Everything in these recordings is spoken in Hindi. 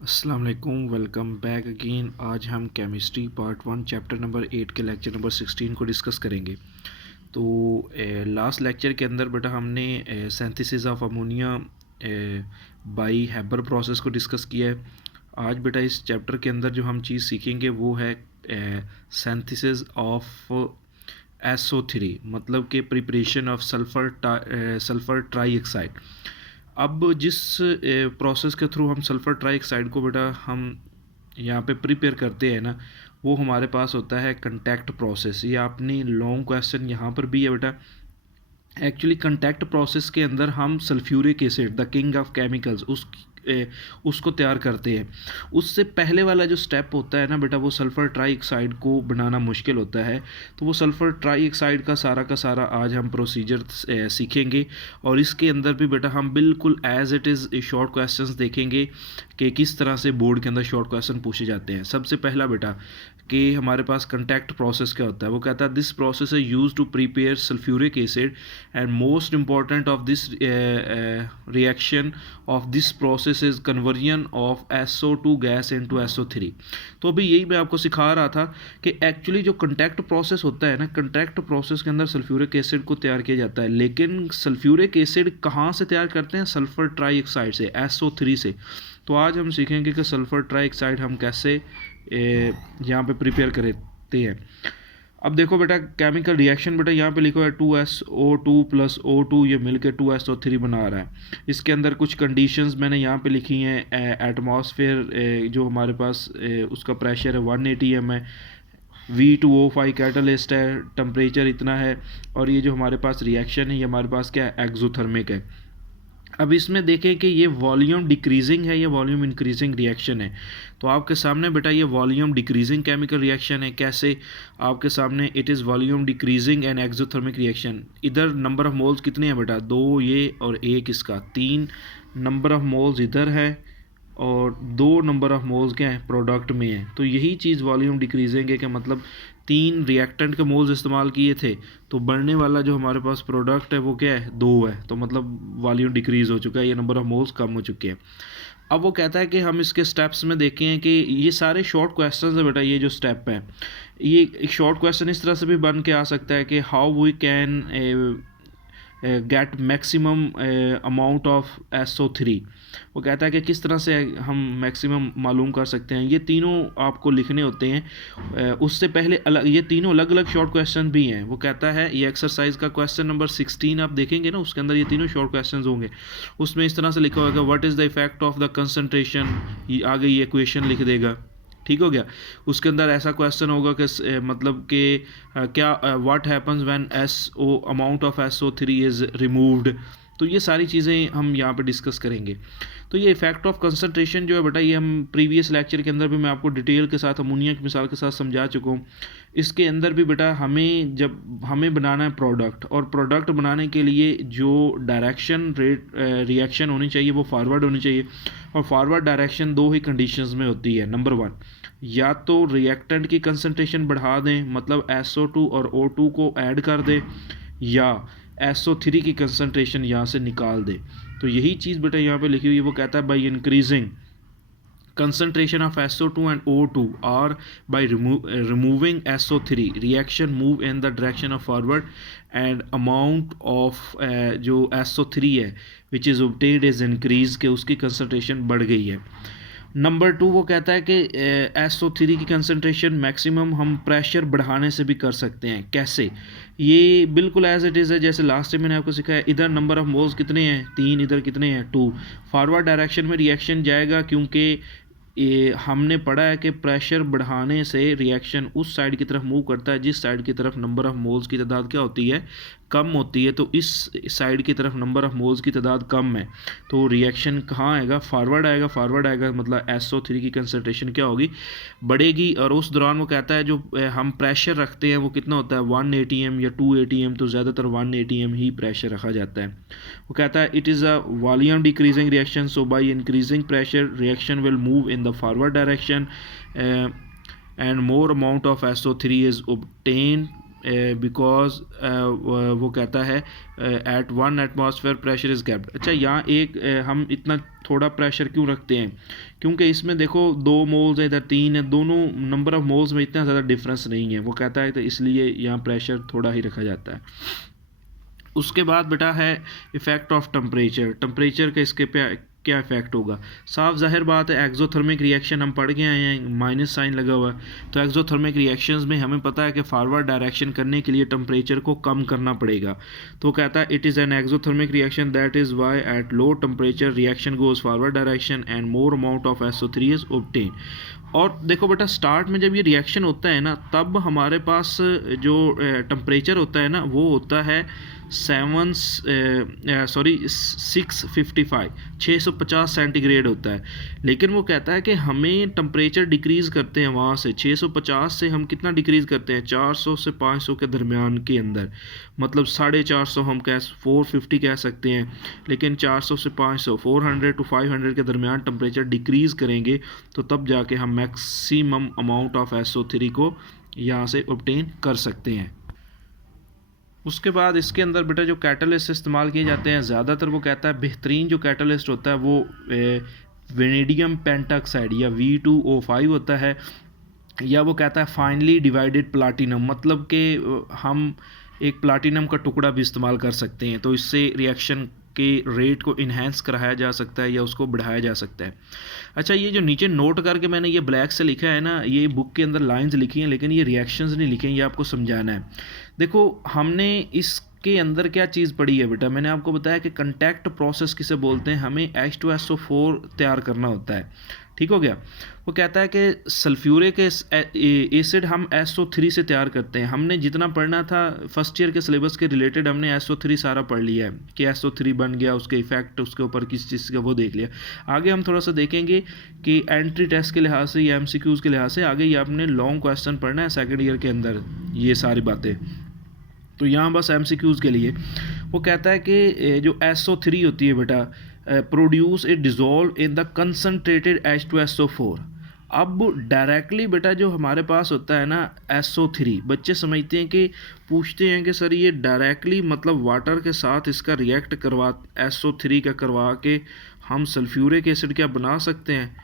अस्सलाम वालेकुम, वेलकम बैक अगेन। आज हम केमिस्ट्री पार्ट 1 चैप्टर नंबर 8 के लेक्चर नंबर 16 को डिस्कस करेंगे। तो लास्ट लेक्चर के अंदर बेटा हमने synthesis of ammonia bye Haber process को डिस्कस किया है। आज बेटा इस चैप्टर के अंदर जो हम चीज़ सीखेंगे वो है सिंथेसिस ऑफ SO3, मतलब कि प्रिपरेशन ऑफ सल्फ़र ट्राईऑक्साइड। अब जिस प्रोसेस के थ्रू हम सल्फ़र ट्राईऑक्साइड को बेटा हम यहाँ पे प्रिपेयर करते हैं ना, वो हमारे पास होता है कंटैक्ट प्रोसेस। ये आपने लॉन्ग क्वेश्चन यहाँ पर भी है बेटा। एक्चुअली कंटैक्ट प्रोसेस के अंदर हम sulphuric acid, the king of chemicals, उसको तैयार करते हैं। उससे पहले वाला जो स्टेप होता है ना बेटा, वो सल्फ़र ट्राईऑक्साइड को बनाना मुश्किल होता है। तो वो सल्फ़र ट्राईऑक्साइड का सारा आज हम प्रोसीजर सीखेंगे। और इसके अंदर भी बेटा हम बिल्कुल as it is short questions देखेंगे कि किस तरह से बोर्ड के अंदर शॉर्ट क्वेश्चन पूछे जाते हैं। सबसे पहला बेटा कि हमारे पास कंटैक्ट प्रोसेस क्या होता है, वो कहता है दिस प्रोसेस है use to prepare sulphuric acid and most important of this reaction of this process is conversion of SO2 gas into SO3। तो अभी यही मैं आपको सिखा रहा था कि एक्चुअली जो कंटैक्ट प्रोसेस होता है ना, कंटैक्ट प्रोसेस के अंदर सल्फ्यूरिक एसिड को तैयार किया जाता है। लेकिन सल्फ्यूरिक एसिड कहाँ से तैयार करते हैं? सल्फ़र ट्राईऑक्साइड से, SO3 से। तो आज हम सीखेंगे कि सल्फ़र ट्राईऑक्साइड हम कैसे यहाँ पे प्रिपेयर करते हैं। अब देखो बेटा, केमिकल रिएक्शन बेटा यहाँ पे लिखो है 2SO2 प्लस O2, ये मिलके 2SO3 बना रहा है। इसके अंदर कुछ कंडीशंस मैंने यहाँ पे लिखी हैं। एटमॉस्फेयर जो हमारे पास उसका प्रेशर है 180 m है। V2O5 कैटलिस्ट है, टेम्परेचर इतना है। और ये जो हमारे पास रिएक्शन है, ये हमारे पास क्या है? एक्सोथर्मिक है। अब इसमें देखें कि ये वॉल्यूम डिक्रीजिंग है या वॉल्यूम इंक्रीजिंग रिएक्शन है। तो आपके सामने बेटा ये वॉल्यूम डिक्रीजिंग केमिकल रिएक्शन है। कैसे? आपके सामने it is volume decreasing and exothermic reaction. इधर नंबर ऑफ मोल्स कितने हैं बेटा? 2 ये और 1 इसका, 3 नंबर ऑफ मोल्स इधर है और 2 नंबर ऑफ मोल्स क्या है? प्रोडक्ट में है। तो यही चीज़ वॉल्यूम डिक्रीजिंग है कि मतलब 3 रिएक्टेंट के मोल्स इस्तेमाल किए थे, तो बढ़ने वाला जो हमारे पास प्रोडक्ट है वो क्या है? 2 है। तो मतलब वॉल्यूम डिक्रीज़ हो चुका है, ये नंबर ऑफ मोल्स कम हो चुके हैं। अब वो कहता है कि हम इसके स्टेप्स में देखें कि ये सारे शॉर्ट क्वेश्चंस है बेटा। ये जो स्टेप है, ये एक शॉर्ट क्वेश्चन इस तरह से भी बन के आ सकता है कि how we can get maximum amount of SO3। वो कहता है कि किस तरह से हम मैक्सिमम मालूम कर सकते हैं। ये तीनों आपको लिखने होते हैं। उससे पहले अलग ये तीनों अलग अलग शॉर्ट क्वेश्चन भी हैं। वो कहता है ये एक्सरसाइज का क्वेश्चन नंबर 16 आप देखेंगे ना, उसके अंदर ये तीनों शॉर्ट क्वेश्चन होंगे। उसमें इस तरह से लिखा होगा what is the effect of the concentration, आगे ये इक्वेशन लिख देगा। ठीक हो गया। उसके अंदर ऐसा क्वेश्चन होगा कि मतलब कि क्या what happens when SO amount of SO3 is removed. तो ये सारी चीज़ें हम यहाँ पे डिस्कस करेंगे। तो ये इफेक्ट ऑफ कंसनट्रेशन जो है बेटा, ये हम प्रीवियस लेक्चर के अंदर भी मैं आपको डिटेल के साथ अमोनिया की मिसाल के साथ समझा चुका हूँ। इसके अंदर भी बेटा हमें बनाना है प्रोडक्ट, और प्रोडक्ट बनाने के लिए जो डायरेक्शन रेट रिएक्शन होनी चाहिए वो फॉरवर्ड होनी चाहिए। और फॉरवर्ड डायरेक्शन 2 ही कंडीशंस में होती है। नंबर 1, या तो रिएक्टेंट की कंसनट्रेशन बढ़ा दें, मतलब SO2 और O2 को ऐड कर दें, या SO3 की कंसनट्रेशन यहाँ से निकाल दे। तो यही चीज़ बेटा यहाँ पे लिखी हुई है। वो कहता है by increasing concentration of SO2 and O2 or by removing SO3 reaction move in the direction of forward and amount of जो SO3 है which is obtained is increase के उसकी concentration बढ़ गई है। नंबर 2 वो कहता है कि SO3 की कंसनट्रेशन मैक्सिमम हम प्रेशर बढ़ाने से भी कर सकते हैं। कैसे? ये बिल्कुल एज इट इज़ है जैसे लास्ट टाइम मैंने आपको सिखाया। इधर नंबर ऑफ मोल्स कितने हैं? 3। इधर कितने हैं? 2। फॉरवर्ड डायरेक्शन में रिएक्शन जाएगा क्योंकि ये हमने पढ़ा है कि प्रेशर बढ़ाने से रिएक्शन उस साइड की तरफ मूव करता है जिस साइड की तरफ नंबर ऑफ मोल्स की तादाद क्या होती है? कम होती है। तो इस साइड की तरफ नंबर ऑफ मोल्स की तादाद कम है, तो रिएक्शन कहाँ आएगा? फॉरवर्ड आएगा। फॉरवर्ड आएगा मतलब SO3 की कंसनट्रेशन क्या होगी? बढ़ेगी। और उस दौरान वो कहता है जो हम प्रेशर रखते हैं वो कितना होता है? 180 m या 280 m। तो ज़्यादातर 180 m ही प्रेशर रखा जाता है। वो कहता है it is a volume decreasing reaction, so by increasing pressure reaction will move in the forward direction and more amount of SO3 is obtained because वो कहता है at 1 atmosphere pressure is kept. अच्छा, यहाँ एक हम इतना थोड़ा प्रेशर क्यों रखते हैं, क्योंकि इसमें देखो 2 मोल्स है, इधर 3 है, दोनों नंबर ऑफ मोल्स में इतना ज़्यादा डिफरेंस नहीं है, वो कहता है, तो इसलिए यहाँ प्रेशर थोड़ा ही रखा जाता है। उसके बाद बेटा है इफ़ेक्ट ऑफ टेम्परेचर। टेम्परेचर का इसके पे क्या इफेक्ट होगा। साफ जाहिर बात है, एक्सोथर्मिक रिएक्शन हम पढ़ के आए हैं, माइनस साइन लगा हुआ है। तो एक्सोथर्मिक रिएक्शंस में हमें पता है कि फॉरवर्ड डायरेक्शन करने के लिए टेम्परेचर को कम करना पड़ेगा। तो कहता है it is an exothermic reaction that is why at low temperature reaction goes forward direction and more amount of SO3 is obtain. और देखो बेटा, स्टार्ट में जब ये रिएक्शन होता है ना, तब हमारे पास जो टेम्परेचर होता है ना, वो होता है 650 सेंटीग्रेड होता है। लेकिन वो कहता है कि हमें टेम्परेचर डिक्रीज़ करते हैं वहाँ से 650 से हम कितना डिक्रीज़ करते हैं, 400 से 500 के दरमियान के अंदर, मतलब 450 हम 450 कह सकते हैं, लेकिन 400 से 500 400 to 500 के दरमियान टेम्परेचर डिक्रीज़ करेंगे, तो तब जाके हम मैक्सिमम अमाउंट ऑफ SO3 को यहाँ से ऑब्टेन कर सकते हैं। उसके बाद इसके अंदर बेटा जो कैटलिस्ट इस्तेमाल किए जाते हैं, ज़्यादातर वो कहता है बेहतरीन जो कैटलिस्ट होता है वो वेनेडियम पेंटाक्साइड या V2O5 होता है, या वो कहता है फाइनली डिवाइडेड प्लाटिनम, मतलब कि हम एक प्लाटिनम का टुकड़ा भी इस्तेमाल कर सकते हैं, तो इससे रिएक्शन के रेट को इन्हेंस कराया जा सकता है या उसको बढ़ाया जा सकता है। अच्छा, ये जो नीचे नोट करके मैंने ये ब्लैक से लिखा है ना, ये बुक के अंदर लाइंस लिखी हैं, लेकिन ये रिएक्शंस नहीं लिखे हैं, ये आपको समझाना है। देखो, हमने इसके अंदर क्या चीज़ पढ़ी है बेटा, मैंने आपको बताया कि कंटैक्ट प्रोसेस किसे बोलते हैं, हमें H2SO4 तैयार करना होता है, ठीक हो गया। वो कहता है कि सल्फ्यूरिक एसिड हम SO3 से तैयार करते हैं। हमने जितना पढ़ना था फर्स्ट ईयर के सिलेबस के रिलेटेड, हमने SO3 सारा पढ़ लिया है कि SO3 बन गया, उसके इफेक्ट उसके ऊपर किस चीज़ का वो देख लिया। आगे हम थोड़ा सा देखेंगे कि एंट्री टेस्ट के लिहाज से या MCQs के लिहाज से आगे ये आपने लॉन्ग क्वेश्चन पढ़ना है सेकेंड ईयर के अंदर, ये सारी बातें। तो यहाँ बस MCQs के लिए वो कहता है कि जो SO3 होती है बेटा, produce it dissolve in the concentrated H2SO4। अब डायरेक्टली बेटा जो हमारे पास होता है ना SO3, बच्चे समझते हैं कि पूछते हैं कि सर ये डायरेक्टली मतलब वाटर के साथ इसका रिएक्ट करवा SO3 का करवा के हम सल्फ्यूरिक एसिड क्या बना सकते हैं?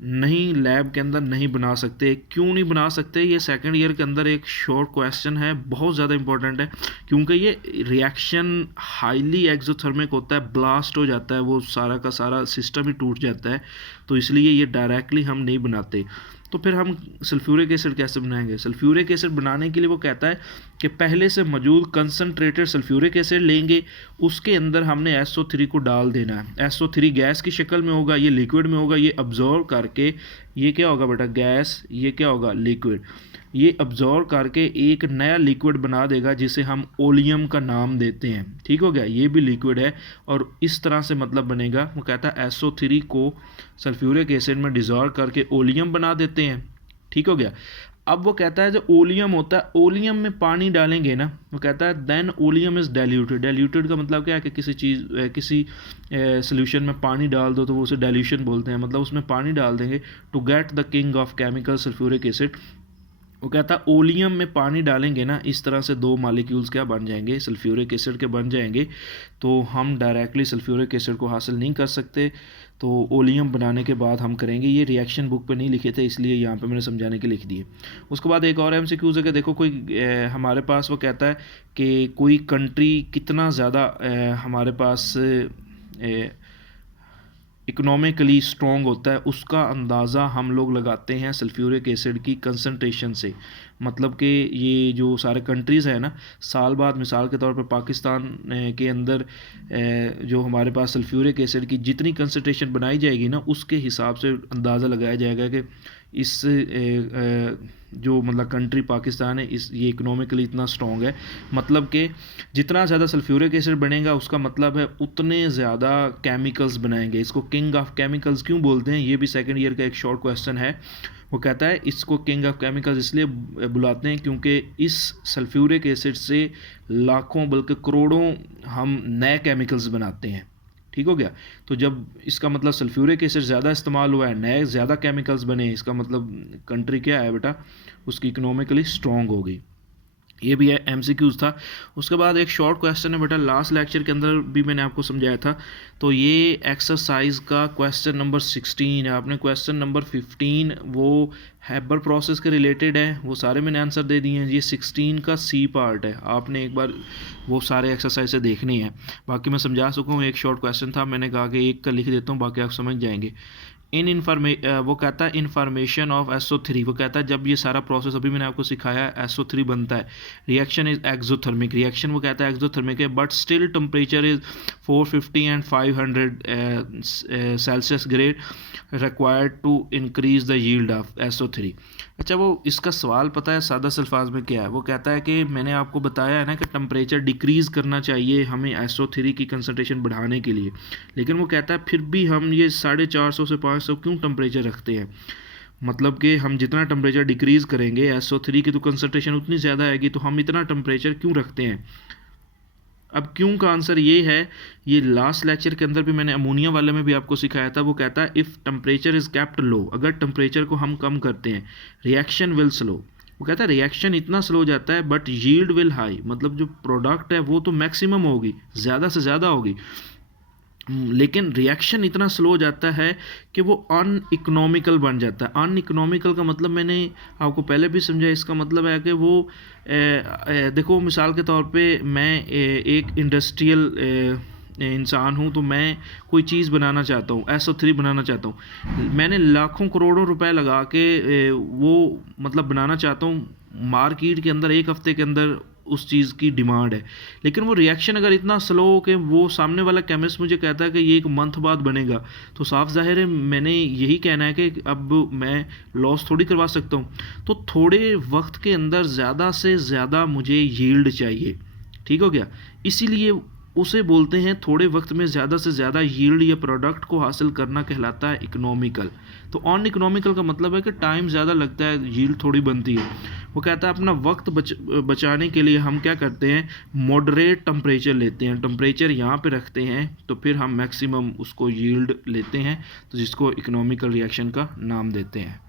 नहीं, लैब के अंदर नहीं बना सकते। क्यों नहीं बना सकते? ये सेकंड ईयर के अंदर एक शॉर्ट क्वेश्चन है, बहुत ज़्यादा इंपॉर्टेंट है, क्योंकि ये रिएक्शन हाईली एक्सोथर्मिक होता है, ब्लास्ट हो जाता है, वो सारा का सारा सिस्टम ही टूट जाता है, तो इसलिए ये डायरेक्टली हम नहीं बनाते। तो फिर हम सल्फ्यूरिक एसिड कैसे बनाएंगे? सल्फ्यूरिक एसिड बनाने के लिए वो कहता है कि पहले से मौजूद कंसनट्रेटेड सल्फ्यूरिक एसिड लेंगे, उसके अंदर हमने SO3 को डाल देना है। SO3 गैस की शक्ल में होगा, ये लिक्विड में होगा, ये अब्जॉर्व करके ये क्या होगा बेटा, गैस, ये क्या होगा, लिक्विड, ये अब्जॉर्व करके एक नया लिक्विड बना देगा जिसे हम ओलियम का नाम देते हैं, ठीक हो गया। ये भी लिक्विड है और इस तरह से मतलब बनेगा। वो कहता है SO3 को सल्फ्यूरिक एसिड में डिज़ोल्व करके ओलियम बना देते हैं, ठीक हो गया। अब वो कहता है जो ओलियम होता है, ओलियम में पानी डालेंगे ना, वो कहता है then oleum is diluted. Diluted का मतलब क्या है कि किसी सोल्यूशन में पानी डाल दो तो वो उसे डाइल्यूशन बोलते हैं, मतलब उसमें पानी डाल देंगे to get the king of chemical sulphuric acid. वो कहता है ओलियम में पानी डालेंगे ना, इस तरह से 2 मॉलिक्यूल्स क्या बन जाएंगे, सल्फ्यूरिक एसिड के बन जाएंगे, तो हम डायरेक्टली सल्फ्यूरिक एसिड को हासिल नहीं कर सकते। तो ओलियम बनाने के बाद हम करेंगे, ये रिएक्शन बुक पे नहीं लिखे थे इसलिए यहाँ पे मैंने समझाने के लिख दिए। उसके बाद एक और MCQs है कि देखो कोई हमारे पास वो कहता है कि कोई कंट्री कितना ज़्यादा हमारे पास इकोनॉमिकली स्ट्रॉन्ग होता है, उसका अंदाज़ा हम लोग लगाते हैं सल्फ्यूरिक एसिड की कंसंट्रेशन से। मतलब कि ये जो सारे कंट्रीज़ हैं ना, साल बाद मिसाल के तौर पर पाकिस्तान के अंदर जो हमारे पास सल्फ्यूरिक एसिड की जितनी कंसंट्रेशन बनाई जाएगी ना, उसके हिसाब से अंदाज़ा लगाया जाएगा कि इस जो मतलब कंट्री पाकिस्तान है, इस ये इकोनॉमिकली इतना स्ट्रॉन्ग है, मतलब कि जितना ज़्यादा सल्फ्यूरिक एसिड बनेगा उसका मतलब है उतने ज़्यादा केमिकल्स बनाएंगे। इसको किंग ऑफ केमिकल्स क्यों बोलते हैं, ये भी सेकंड ईयर का एक शॉर्ट क्वेश्चन है। वो कहता है इसको किंग ऑफ केमिकल्स इसलिए बुलाते हैं क्योंकि इस सल्फ्यूरिक एसिड से लाखों बल्कि करोड़ों हम नए केमिकल्स बनाते हैं, ठीक हो गया। तो जब इसका मतलब सल्फ्यूरिक एसिड ज़्यादा इस्तेमाल हुआ है, नए ज़्यादा केमिकल्स बने, इसका मतलब कंट्री क्या है बेटा, उसकी इकोनॉमिकली स्ट्रॉन्ग होगी। ये भी है MCQs था। उसके बाद एक शॉर्ट क्वेश्चन है बेटा, लास्ट लेक्चर के अंदर भी मैंने आपको समझाया था। तो ये एक्सरसाइज का क्वेश्चन नंबर 16 है। आपने क्वेश्चन नंबर 15 वो हैबर प्रोसेस के रिलेटेड है, वो सारे मैंने आंसर दे दिए हैं। ये 16 का C पार्ट है, आपने एक बार वो सारे एक्सरसाइज से देखनी है। बाकी मैं समझा चुका हूँ, एक शॉर्ट क्वेश्चन था, मैंने कहा कि एक का लिख देता हूँ, बाकी आप समझ जाएंगे। वो कहता है इन्फॉर्मेशन ऑफ SO3, वो कहता है जब ये सारा प्रोसेस अभी मैंने आपको सिखाया है SO3 बनता है, रिएक्शन इज एक्सोथर्मिक, रिएक्शन वो कहता है एक्सोथर्मिक है, but still temperature is 450 and 500 Celsius grade required to increase the yield of SO3। अच्छा, वो इसका सवाल पता है सादा अल्फाज में क्या है? वो कहता है कि मैंने आपको बताया है ना कि टेम्परेचर डिक्रीज़ करना चाहिए हमें SO3 की कंसनट्रेशन बढ़ाने के लिए, लेकिन वो कहता है फिर भी हम ये 450 से 500 क्यों टेम्परेचर रखते हैं? मतलब कि हम जितना टेम्परेचर डिक्रीज़ करेंगे SO3 की तो कंसनट्रेशन उतनी ज़्यादा आएगी, तो हम इतना टेम्परेचर क्यों रखते हैं? अब क्यों का आंसर ये है, ये लास्ट लेक्चर के अंदर भी मैंने अमोनिया वाले में भी आपको सिखाया था। वो कहता है इफ़ टेम्परेचर इज़ केप्ट लो, अगर टेम्परेचर को हम कम करते हैं, रिएक्शन विल स्लो। वो कहता है रिएक्शन इतना स्लो जाता है बट यील्ड विल हाई, मतलब जो प्रोडक्ट है वो तो मैक्सिमम होगी, ज़्यादा से ज़्यादा होगी, लेकिन रिएक्शन इतना स्लो हो जाता है कि वो अनइकोनॉमिकल बन जाता है। अनइकोनॉमिकल का मतलब मैंने आपको पहले भी समझा, इसका मतलब है कि वो देखो मिसाल के तौर पे मैं एक इंडस्ट्रियल इंसान हूँ, तो मैं कोई चीज़ बनाना चाहता हूँ, SO3 बनाना चाहता हूँ, मैंने लाखों करोड़ों रुपए लगा के वो मतलब बनाना चाहता हूँ, मार्केट के अंदर एक हफ्ते के अंदर उस चीज़ की डिमांड है, लेकिन वो रिएक्शन अगर इतना स्लो हो कि वो सामने वाला केमिस्ट मुझे कहता है कि ये 1 मंथ बाद बनेगा, तो साफ जाहिर है मैंने यही कहना है कि अब मैं लॉस थोड़ी करवा सकता हूँ। तो थोड़े वक्त के अंदर ज़्यादा से ज़्यादा मुझे यील्ड चाहिए, ठीक हो गया, इसीलिए उसे बोलते हैं थोड़े वक्त में ज़्यादा से ज़्यादा यील्ड या प्रोडक्ट को हासिल करना कहलाता है इकोनॉमिकल। तो अन इकोनॉमिकल का मतलब है कि टाइम ज़्यादा लगता है, यील्ड थोड़ी बनती है। वो कहता है अपना वक्त बचाने के लिए हम क्या करते हैं, मॉडरेट टेम्परेचर लेते हैं, टेम्परेचर यहाँ पे रखते हैं, तो फिर हम मैक्सिमम उसको यील्ड लेते हैं, तो जिसको इकोनॉमिकल रिएक्शन का नाम देते हैं।